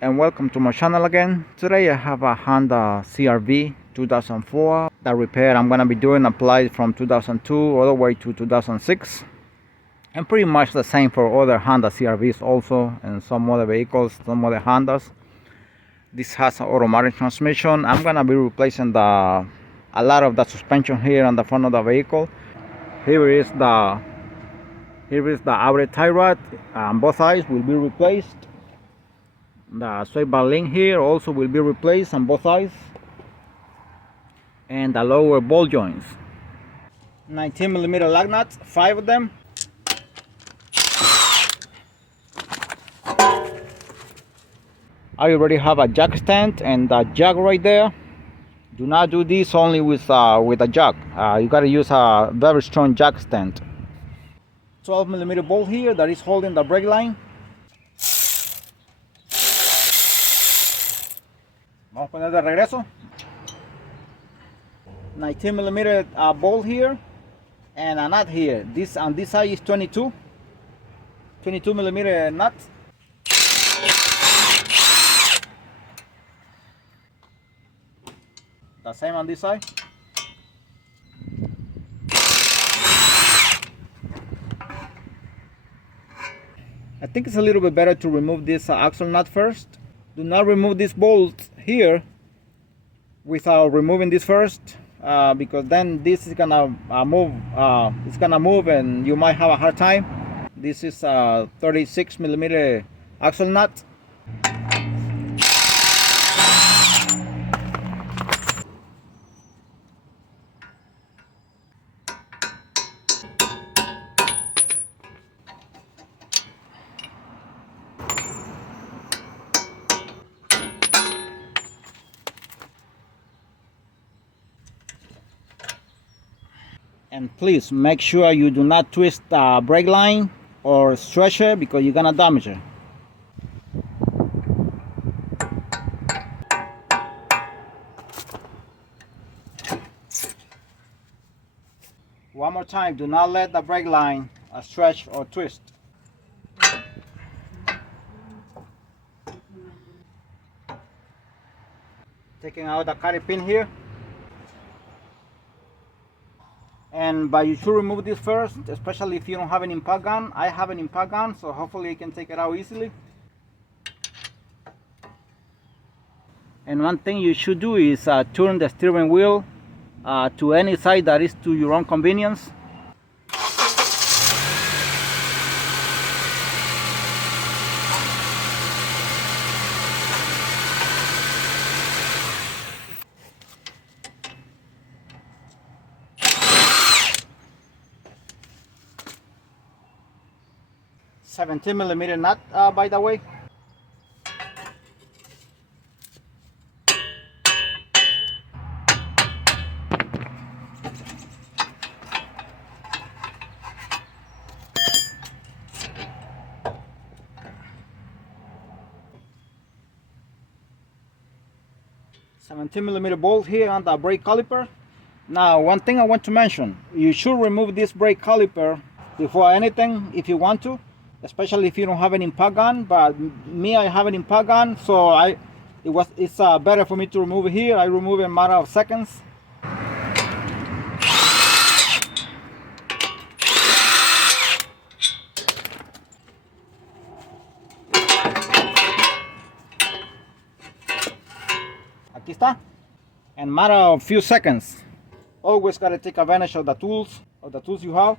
and welcome to my channel again. Today I have a Honda CRV 2004. The repair I'm gonna be doing applied from 2002 all the way to 2006, and pretty much the same for other Honda CRVs also, and some other vehicles, some other Hondas. This has an automatic transmission. I'm gonna be replacing a lot of the suspension here on the front of the vehicle. Here is the outer tie rod on both sides will be replaced. The sway bar link here also will be replaced on both sides, and the lower ball joints. 19mm lug nuts, 5 of them. I already have a jack stand and a jack right there. Do not do this only with a jack. You gotta use a very strong jack stand. 12mm bolt here that is holding the brake line. Vamos a poner de regreso. 19mm bolt here and a nut here. This on this side is 22mm nut. The same on this side. I think it's a little bit better to remove this axle nut first. Do not remove this bolt here without removing this first, because then this is gonna move. It's gonna move, and you might have a hard time. This is a 36mm axle nut. And please make sure you do not twist the brake line or stretch it, because you're gonna damage it. One more time, do not let the brake line stretch or twist. Taking out the carry pin here. But you should remove this first, especially if you don't have an impact gun. I have an impact gun, so hopefully you can take it out easily. And one thing you should do is turn the steering wheel to any side that is to your own convenience. $17mm nut, by the way. $17mm bolt here on the brake caliper. Now, one thing I want to mention: you should remove this brake caliper before anything if you want to, especially if you don't have an impact gun. But me, I have an impact gun, so it's better for me to remove it here. I remove it in a matter of seconds. Aquí está. In a matter of few seconds. Always gotta take advantage of the tools you have.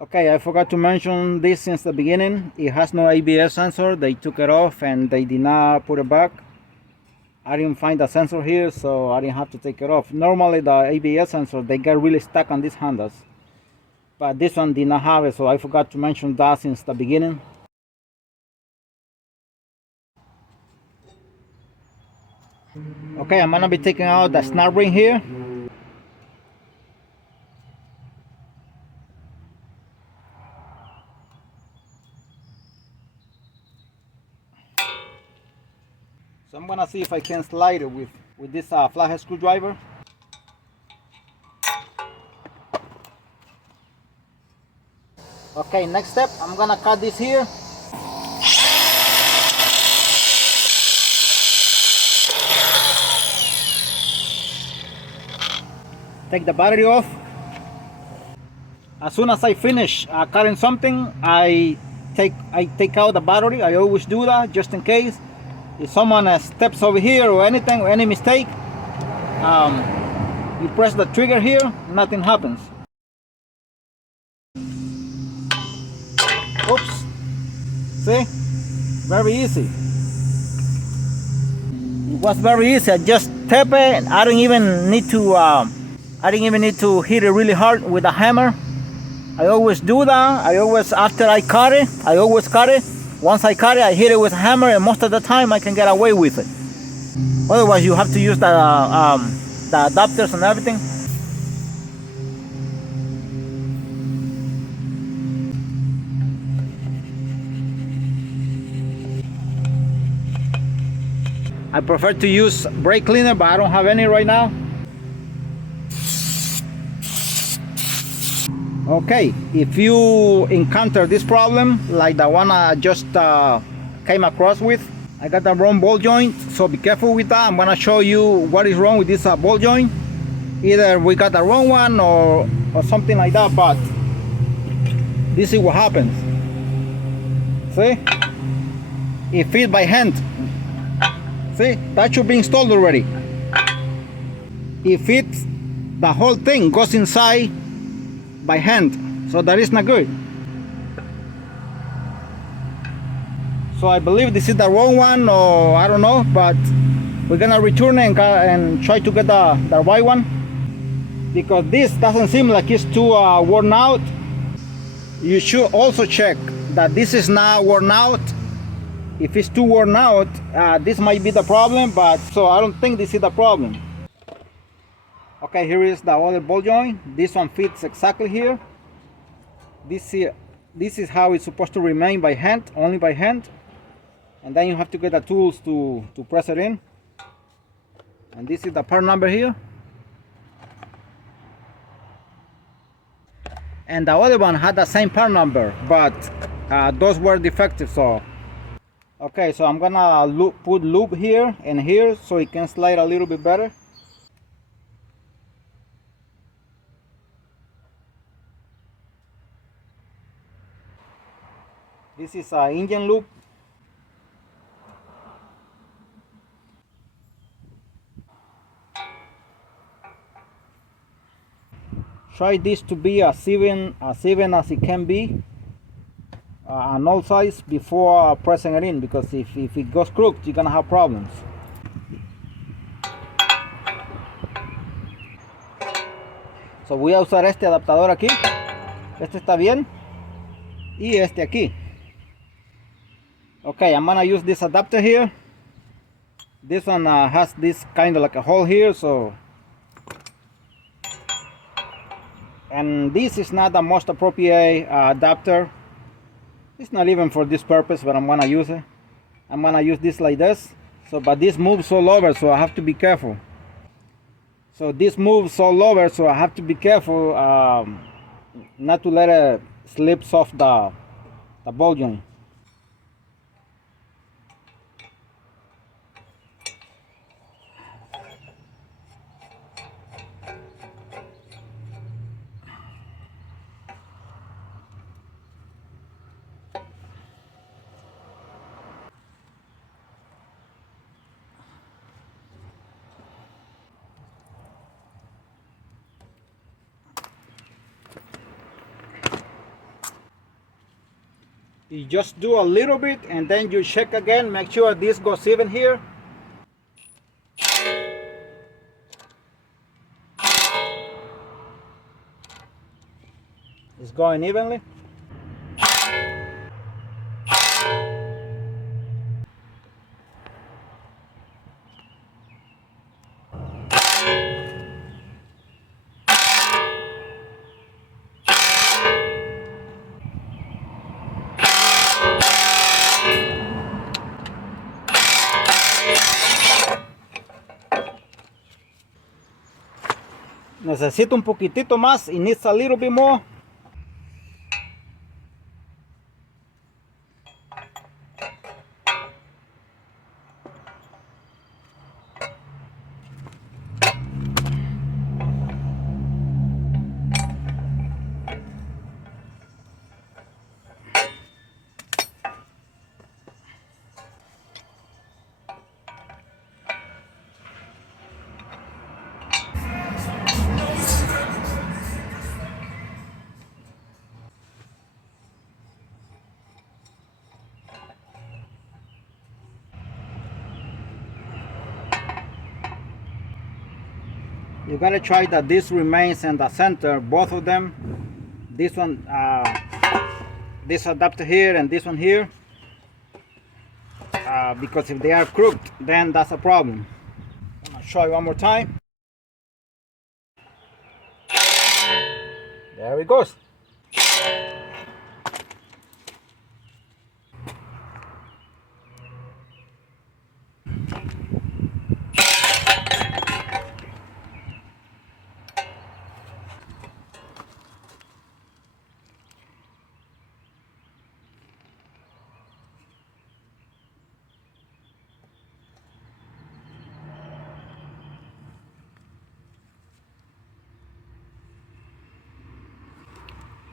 Okay, I forgot to mention this since the beginning. It has no ABS sensor. They took it off and they did not put it back. I didn't find the sensor here, so I didn't have to take it off. Normally the ABS sensor, they get really stuck on these Hondas, but this one did not have it, so I forgot to mention that since the beginning. Okay, I'm gonna be taking out the snap ring here. So I'm gonna see if I can slide it with this flathead screwdriver. Okay, next step, I'm gonna cut this here. take the battery off. As soon as I finish cutting something, I take out the battery. I always do that just in case if someone steps over here or anything, or any mistake. You press the trigger here, nothing happens. Oops. See? Very easy. It was very easy. I just tap it. I didn't even need to hit it really hard with a hammer. I always do that. After I cut it, I always cut it. Once I cut it, I hit it with a hammer, and most of the time I can get away with it. Otherwise, you have to use the adapters and everything. I prefer to use brake cleaner, but I don't have any right now. Okay, if you encounter this problem like the one I just came across with, I got the wrong ball joint, so be careful with that. I'm gonna show you what is wrong with this ball joint. Either we got the wrong one or something like that, but this is what happens. See? It fits by hand. See? That should be installed already. It fits, the whole thing goes inside by hand, so that is not good. So I believe this is the wrong one, or I don't know, but we're gonna return it and try to get the right one, because this doesn't seem like it's too worn out. You should also check that this is not worn out. If it's too worn out, this might be the problem, but so I don't think this is the problem. Okay, here is the other ball joint. This one fits exactly here. This is how it's supposed to remain by hand, only by hand. And then you have to get the tools to press it in. And this is the part number here. And the other one had the same part number, but those were defective. So okay, so I'm gonna put loop here and here so it can slide a little bit better. This is an engine loop. Try this to be as even as it can be, on all sides before pressing it in, because if it goes crooked, you're gonna have problems. So voy a usar este adaptador aquí. Este está bien. Y este aquí. Okay, I'm gonna use this adapter here. This one has this kind of like a hole here, so, and this is not the most appropriate adapter. It's not even for this purpose, but I'm gonna use it. I'm gonna use this like this. So, but this moves all over, so I have to be careful. So this moves all over, so I have to be careful not to let it slip off the ball joint. You just do a little bit and then you check again, make sure this goes even here. It's going evenly. Necesito un poquitito más. It needs a little bit more. You gotta try that this remains in the center, both of them. This one, this adapter here and this one here, because if they are crooked, then that's a problem. I'm gonna show you one more time. There it goes.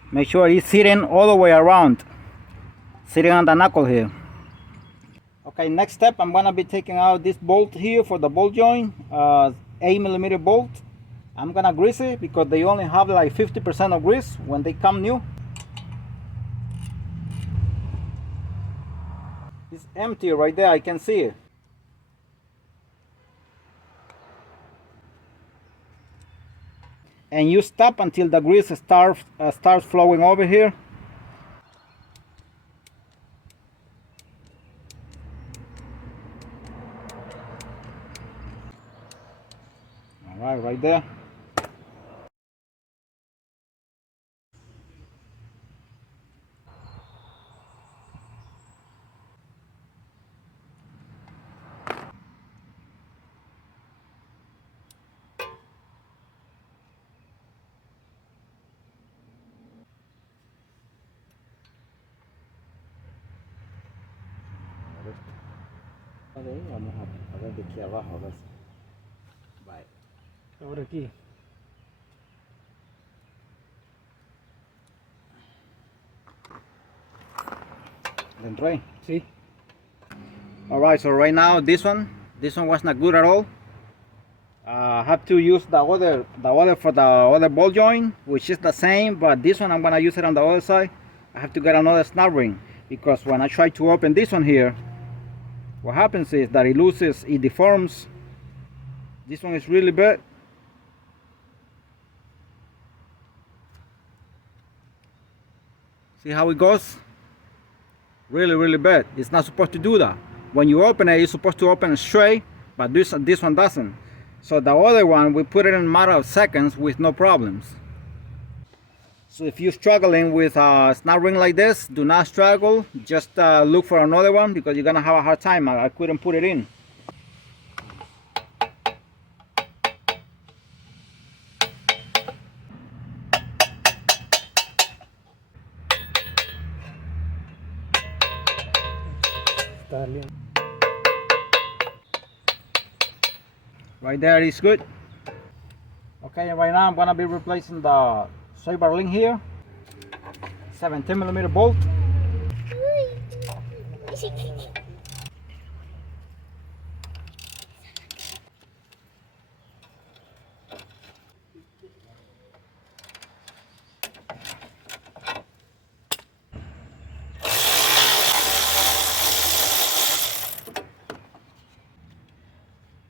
Make sure it's sitting all the way around, sitting on the knuckle here. Okay, next step, I'm gonna be taking out this bolt here for the ball joint, 8mm bolt. I'm gonna grease it because they only have like 50% of grease when they come new. It's empty right there, I can see it. And you stop until the grease starts flowing over here. All right, right there. Vamos a ver de aquí abajo, a ver. Vale. Ahora aquí. ¿Dentro ahí? Sí. Alright, so right now this one was not good at all. I have to use the other for the other ball joint, which is the same, but this one I'm gonna use it on the other side. I have to get another snap ring because when I try to open this one here, what happens is that it loses, it deforms. This one is really bad. See how it goes? Really, really bad. It's not supposed to do that. When you open it, it's supposed to open straight, but this one doesn't. So the other one, we put it in a matter of seconds with no problems. So if you're struggling with a snap ring like this, do not struggle. Just look for another one because you're gonna have a hard time. I couldn't put it in. Right there is good. Okay, right now I'm gonna be replacing the saber link here, 17mm bolt.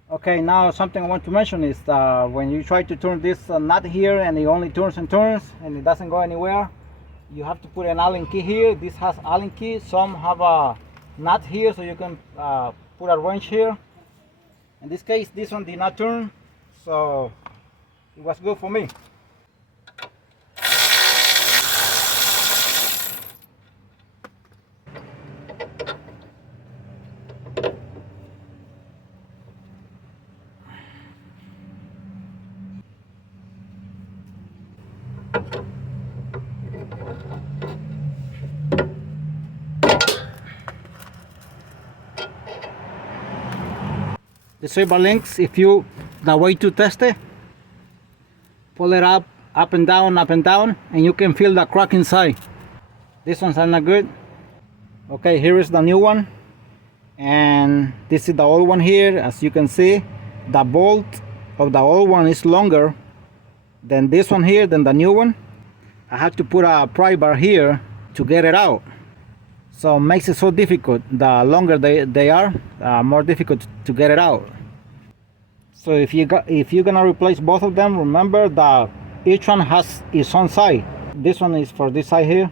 Okay, now something I want to mention is when you try to turn this nut here and it only turns and turns and it doesn't go anywhere, you have to put an Allen key here. This has Allen key. Some have a nut here, so you can put a wrench here. In this case, this one did not turn, so it was good for me. The saber links, the way to test it, pull it up and down, and you can feel the crack inside. This one's not good. Okay, here is the new one, and this is the old one here. As you can see, the bolt of the old one is longer than this one here, than the new one. I have to put a pry bar here to get it out. So it makes it so difficult. The longer they are, more difficult to get it out. So if you're gonna replace both of them, remember that each one has its own side. This one is for this side here.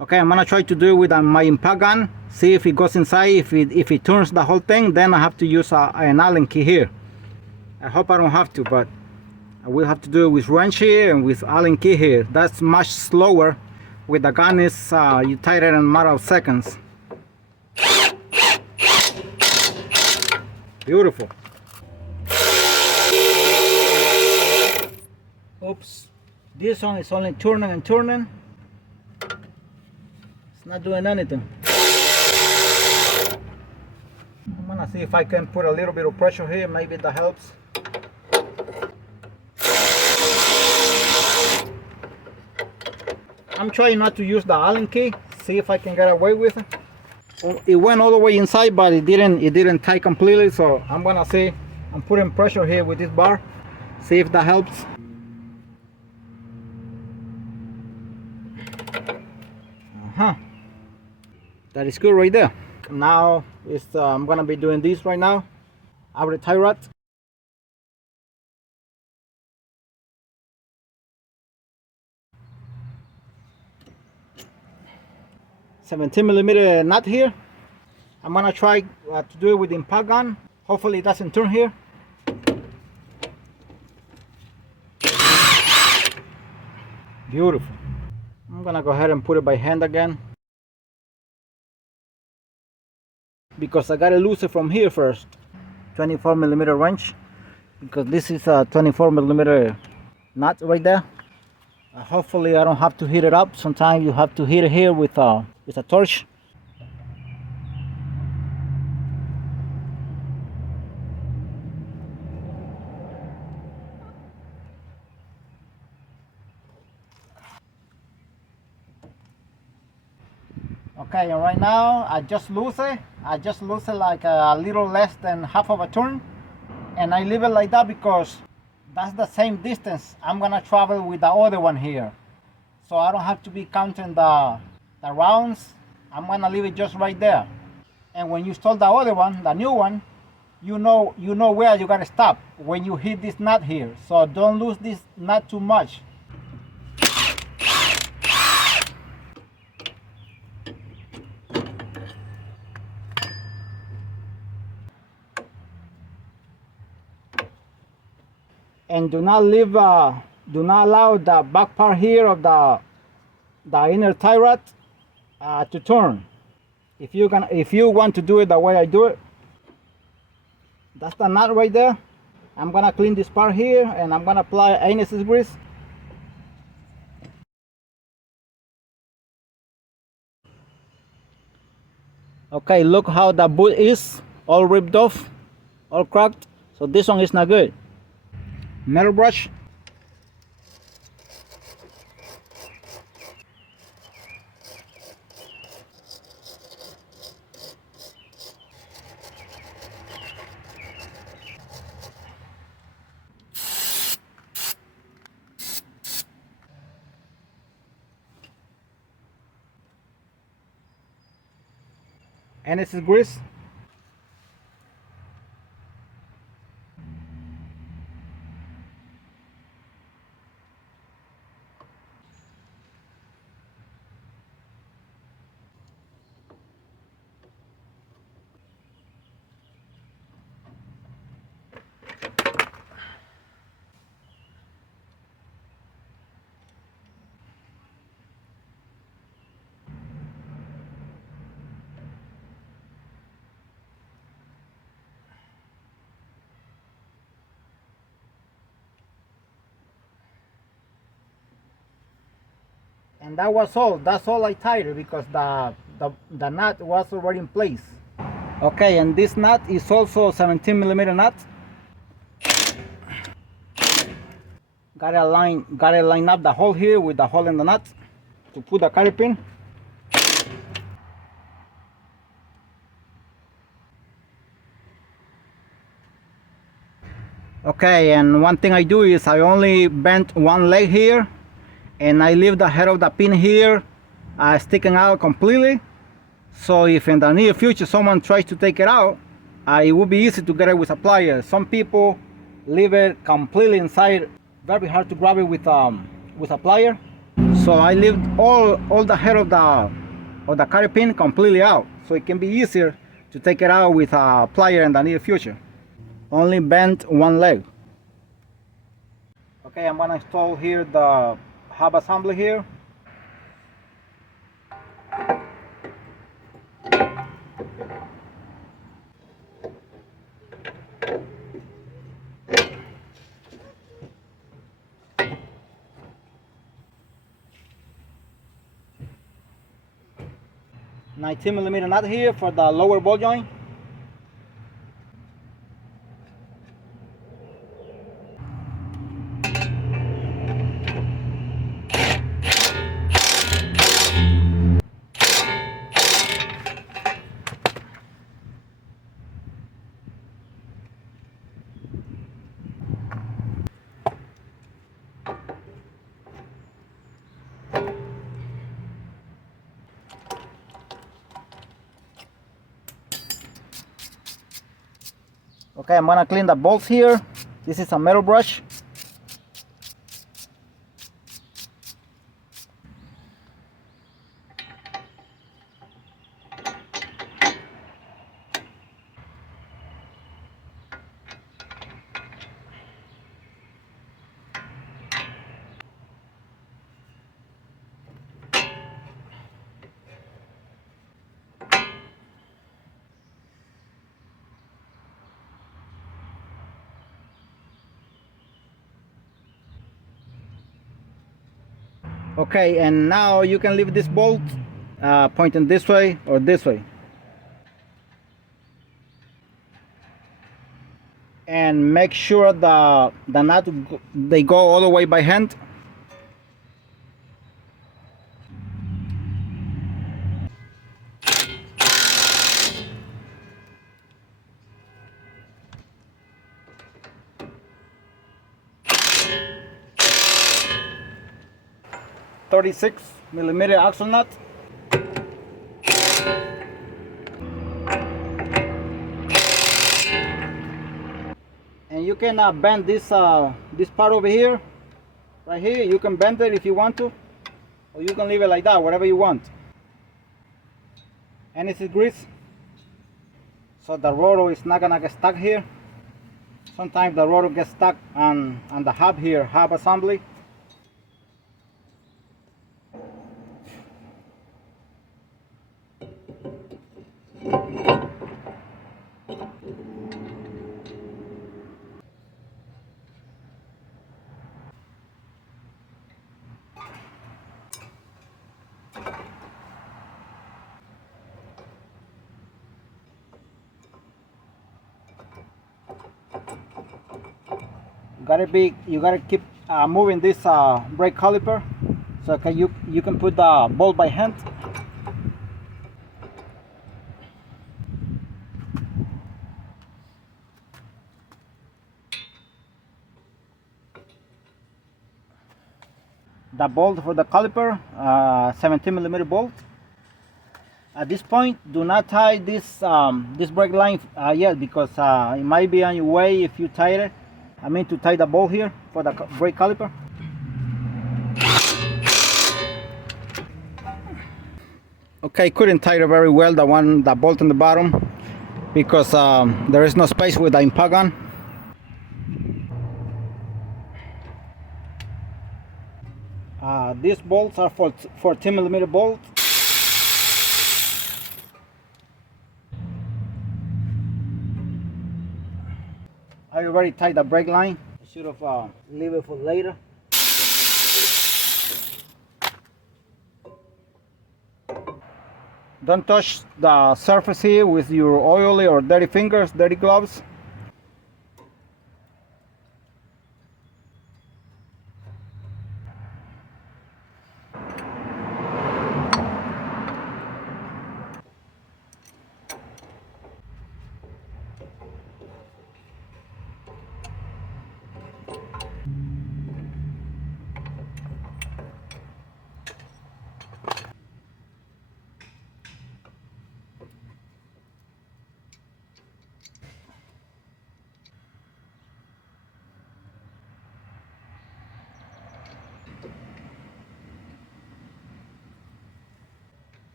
Okay, I'm gonna try to do it with my impact gun. See if it goes inside. If it turns the whole thing, then I have to use an Allen key here. I hope I don't have to, but I will have to do it with wrench here and with Allen key here. That's much slower. With the gun, is you tighten it in a matter of seconds. Beautiful. Oops, this one is only turning and turning. It's not doing anything. I'm gonna see if I can put a little bit of pressure here, maybe that helps. I'm trying not to use the Allen key, see if I can get away with it. It went all the way inside, but it didn't tie completely, so I'm gonna see, I'm putting pressure here with this bar, see if that helps. That is good right there. Now I'm gonna be doing this right now. I have the tie rod. 17mm nut here. I'm gonna try to do it with the impact gun. Hopefully it doesn't turn here. Beautiful. I'm gonna go ahead and put it by hand again, because I gotta lose it from here first. 24mm wrench, because this is a 24mm nut right there. Hopefully I don't have to heat it up. Sometimes you have to heat it here with a torch. Okay, and right now I just lose it. I just lose it like a little less than half of a turn, and I leave it like that because that's the same distance I'm gonna travel with the other one here, so I don't have to be counting the rounds. I'm gonna leave it just right there, and when you install the other one, the new one, you know where you gotta stop when you hit this nut here, so don't lose this nut too much. And do not allow the back part here of the inner tie rod to turn. If you want to do it the way I do it, that's the nut right there. I'm gonna clean this part here, and I'm gonna apply anise grease. Okay, look how the boot is all ripped off, all cracked. So this one is not good. Metal brush. Anise grease. And that was all. That's all I tied it, because the nut was already in place. Okay, and this nut is also 17mm nut. Gotta line up the hole here with the hole in the nut to put the carry pin. Okay, and one thing I do is I only bend one leg here, and I leave the head of the pin here sticking out completely. So if in the near future someone tries to take it out, it will be easy to get it with a plier. Some people leave it completely inside, very hard to grab it with a plier. So I leave all the head of the carry pin completely out, so it can be easier to take it out with a plier in the near future. Only bend one leg. Okay, I'm gonna install here the hub assembly here. $19mm nut here for the lower ball joint. Okay, I'm gonna clean the bolts here. This is a metal brush. Okay, and now you can leave this bolt pointing this way or this way. And make sure the nut they go all the way by hand. $36mm axle nut. And you can bend this part over here, right here. You can bend it if you want to, or you can leave it like that, whatever you want. And it's grease, so the rotor is not gonna get stuck here. Sometimes the rotor gets stuck on the hub here, hub assembly. You gotta keep moving this brake caliper, so you can put the bolt by hand. The bolt for the caliper, 17mm bolt. At this point, do not tie this brake line yet, because it might be on your way if you tie it. I mean to tie the bolt here for the brake caliper. Okay, couldn't tie it very well, the bolt on the bottom, because there is no space with the impact gun. These bolts are 14mm bolts. I already tied the brake line. I should have leave it for later. Don't touch the surface here with your oily or dirty fingers, dirty gloves.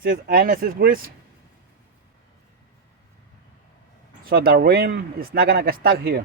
This is anise grease, so the rim is not gonna get stuck here.